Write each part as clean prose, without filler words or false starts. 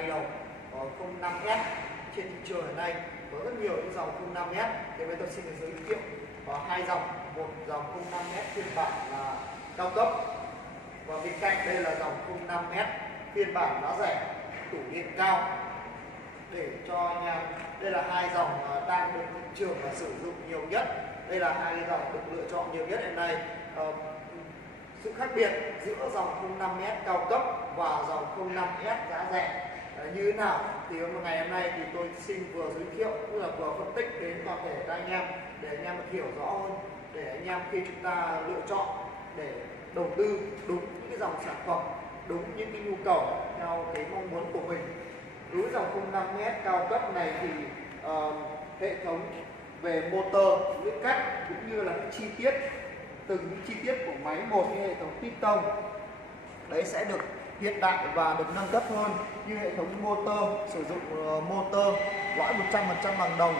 hai đầu 05S trên thị trường hiện nay có rất nhiều những dòng 05S. Thì bây giờ xin được giới thiệu hai dòng, một dòng 05S phiên bản là cao cấp và bên cạnh đây là dòng 05S phiên bản giá rẻ, tủ điện cao. Để cho anh em, đây là hai dòng đang được thị trường và sử dụng nhiều nhất. Đây là hai dòng được lựa chọn nhiều nhất hiện nay. Sự khác biệt giữa dòng 05S cao cấp và dòng 05S giá rẻ như thế nào thì ngày hôm nay thì tôi xin vừa giới thiệu cũng là vừa phân tích đến toàn thể các anh em để anh em hiểu rõ hơn, để anh em khi chúng ta lựa chọn để đầu tư đúng những cái dòng sản phẩm, đúng những cái nhu cầu theo cái mong muốn của mình. Đối với dòng 05S cao cấp này thì hệ thống về motor, lưỡi cắt cũng như là những chi tiết, từng những chi tiết của máy một như hệ thống piston đấy sẽ được hiện đại và được nâng cấp hơn. Như hệ thống motor sử dụng motor lõi 100% bằng đồng,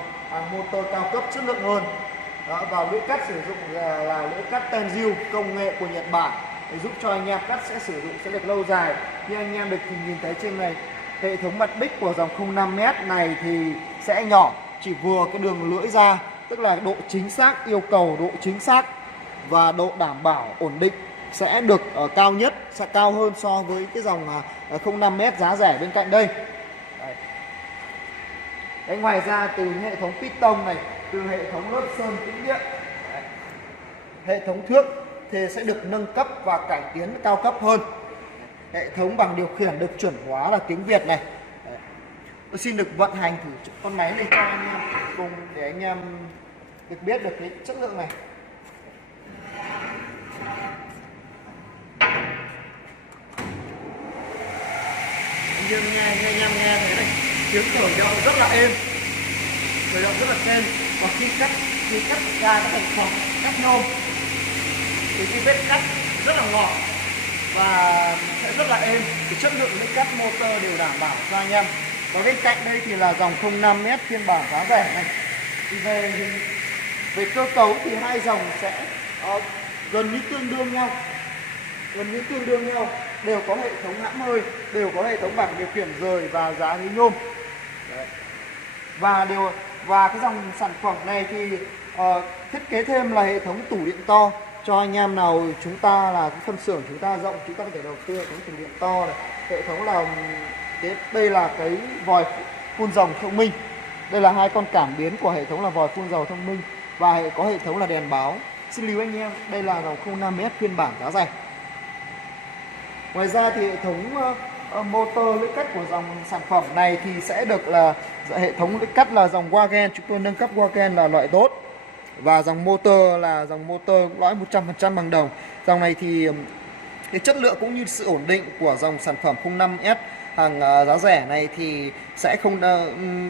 motor cao cấp chất lượng hơn. Đó, và lưỡi cắt sử dụng là lưỡi cắt Tenryu công nghệ của Nhật Bản để giúp cho anh em cắt sẽ sử dụng sẽ được lâu dài. Như anh em được nhìn thấy trên này, hệ thống mặt bích của dòng 05S này thì sẽ nhỏ, chỉ vừa cái đường lưỡi ra, tức là độ chính xác, yêu cầu độ chính xác và độ đảm bảo ổn định sẽ được cao nhất, sẽ cao hơn so với cái dòng 05S giá rẻ bên cạnh đây. Đấy, ngoài ra từ hệ thống piston này, từ hệ thống lớp sơn tĩnh điện, hệ thống thước thì sẽ được nâng cấp và cải tiến cao cấp hơn. Hệ thống bằng điều khiển được chuẩn hóa là tiếng Việt này. Tôi xin được vận hành thử con máy này cho anh em cùng để anh em được biết được cái chất lượng này. Như anh em nghe thế này, tiếng khởi động rất là êm, khởi động rất là êm. Và khi cắt ra các thành phẩm, cắt nhôm thì cái vết cắt rất là ngọt và sẽ rất là êm. Cái chất lượng lưỡi cắt motor đều đảm bảo cho anh em. Và bên cạnh đây thì là dòng 05S phiên bản giá rẻ này. Thì về cơ cấu thì hai dòng sẽ gần như tương đương nhau, đều có hệ thống hãm hơi, đều có hệ thống bảng điều khiển rời và giá ghế nhôm. Đấy. Và cái dòng sản phẩm này thì thiết kế thêm là hệ thống tủ điện to cho anh em nào chúng ta là cái phân xưởng chúng ta rộng, chúng ta có thể đầu tư hệ thống tủ điện to này. Hệ thống là đây là cái vòi phun dầu thông minh. Đây là hai con cảm biến của hệ thống là vòi phun dầu thông minh và có hệ thống là đèn báo. Xin lưu anh em, đây là dòng 05S phiên bản giá rẻ. Ngoài ra thì hệ thống motor lưỡi cắt của dòng sản phẩm này thì sẽ được là hệ thống lưỡi cắt là dòng Wagen, chúng tôi nâng cấp Wagen là loại tốt. Và dòng motor là dòng motor lõi 100% bằng đồng. Dòng này thì cái chất lượng cũng như sự ổn định của dòng sản phẩm 05S hàng giá rẻ này thì sẽ không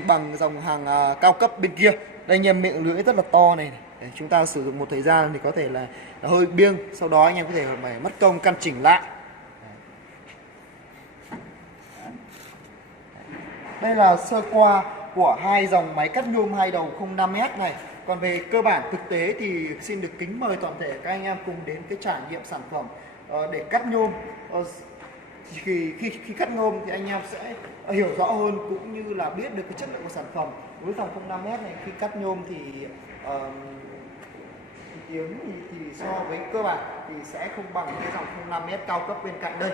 bằng dòng hàng cao cấp bên kia. Đây anh em, miệng lưỡi rất là to này. Để chúng ta sử dụng một thời gian thì có thể là hơi biêng, sau đó anh em có thể phải mất công căn chỉnh lại. Đây là sơ qua của hai dòng máy cắt nhôm hai đầu 05S này. Còn về cơ bản thực tế thì xin được kính mời toàn thể các anh em cùng đến cái trải nghiệm sản phẩm để cắt nhôm. Khi cắt nhôm thì anh em sẽ hiểu rõ hơn cũng như là biết được cái chất lượng của sản phẩm. Với dòng 05S này khi cắt nhôm thì tiếng thì so với cơ bản thì sẽ không bằng cái dòng 05S cao cấp bên cạnh đây.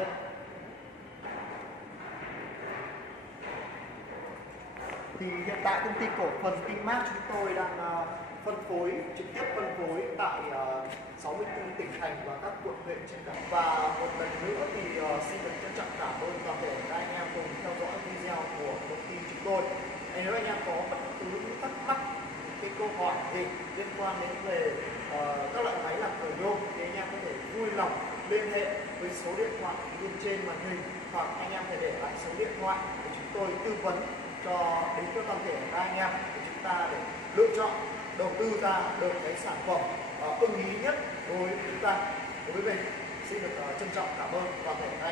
Thì hiện tại công ty cổ phần Vinmart chúng tôi đang phân phối trực tiếp tại 64 tỉnh thành và các quận huyện trên cả. Và một lần nữa thì xin được trân trọng cảm ơn toàn thể các anh em cùng theo dõi video của công ty chúng tôi. Nếu anh em có bất cứ những thắc mắc, cái câu hỏi gì liên quan đến về các loại máy làm khởi nhôm thì anh em có thể vui lòng liên hệ với số điện thoại bên trên màn hình, hoặc anh em thể để lại số điện thoại để chúng tôi tư vấn đến cho toàn thể các anh em của chúng ta để lựa chọn đầu tư ra được cái sản phẩm ưng ý nhất đối với chúng ta. Đối với mình xin được trân trọng cảm ơn toàn thể các